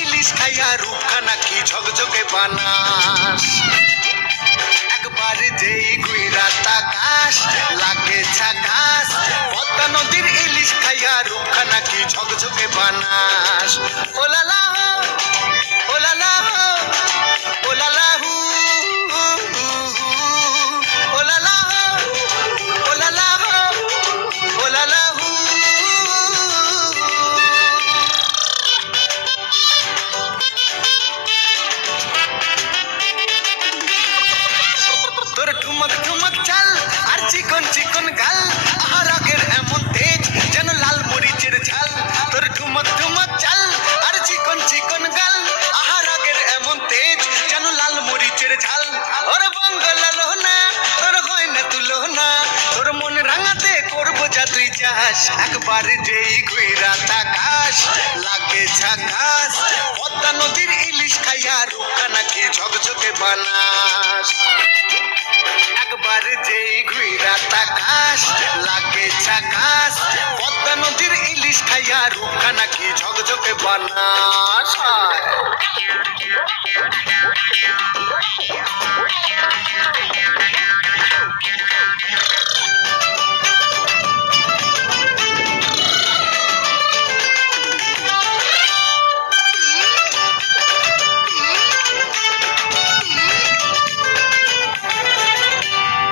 ইলিশ খাইয়া রূপখানা কি ঝকঝকে বানাস। একবার যেই গুইরা তাকাস লাগে ঝাকাস, পদ্মা নদীর ইলিশ খাইয়া রূপখানা কি ঝকঝকে বানাস। ওলালা ওলালা ওলালা হু ওলালা ওলালা ওলালা হু। তোর ঠুমক ঠুমক চাল আর চিকন চিকন গাল, আহার আগের এমন তেজ যেন লাল মরিচের ঝাল। তোর ঠুমক ঠুমক চাল আর চিকন চিকন গাল, আহার আগের এমন তেজ যেন লাল মরিচের ঝাল। ওর বঙ্গলালো না তোর হয় না তুলো না, তোর মন রাঙাতে করবো যা তুই চাস। একবার যেই ঘুইরা তাকাস লাগে ঝাকাস, পদ্মা নদীর ইলিশ খাইয়া রূপখানা কি ঝকঝকে বানাস। একবার যেই ঘুইরা তাকাস লাগে ঝাকাস, পদ্মা নদীর ইলিশ খাইয়া রূপখানা কি ঝকঝকে বানাস।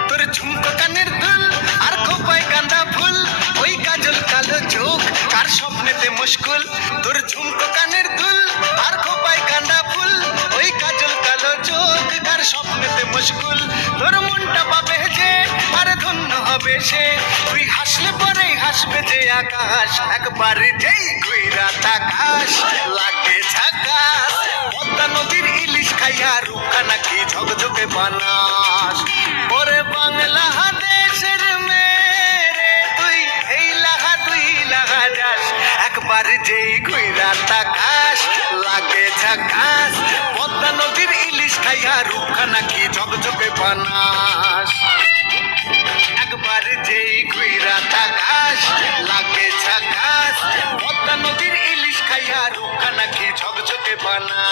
তোর ঝুমকো কানের দুল আর খোপায় গাঁদা ফুল, ওই কাজল কালো চোখ কার স্বপ্নেতে মুশকুল। তোর ঝুমকো কানের দুল আর খোপায় গাঁদা ফুল, ওই কাজল কালো চোখ কার স্বপ্নেতে মুশকুল। তোর মনটা পাবে যে আর ধন্য হবে সে, তুই হাসলে পরেই হাসবে যে আকাশ। একবার যেই ঘুইরা তাকাস লাগে ঝাকাস, পদ্মা নদীর ইলিশ খাইয়া রূপখানা কি ঝকঝকে বানাস। ওরে বাংলা দেশের মেরে তুই এই লাগা তুই লাগা যাস। একবার যেই ঘুইরা তাকাস লাগে ঝাকাস, পদ্মা নদীর ইলিশ খাইয়া রূপখানা কি ঝকঝকে বানাস। একবার যেই ঘুইরা তাকাস লাগে ঝাকাস, পদ্মা নদীর ইলিশ খাইয়া রূপখানা কি ঝকঝকে বানাস।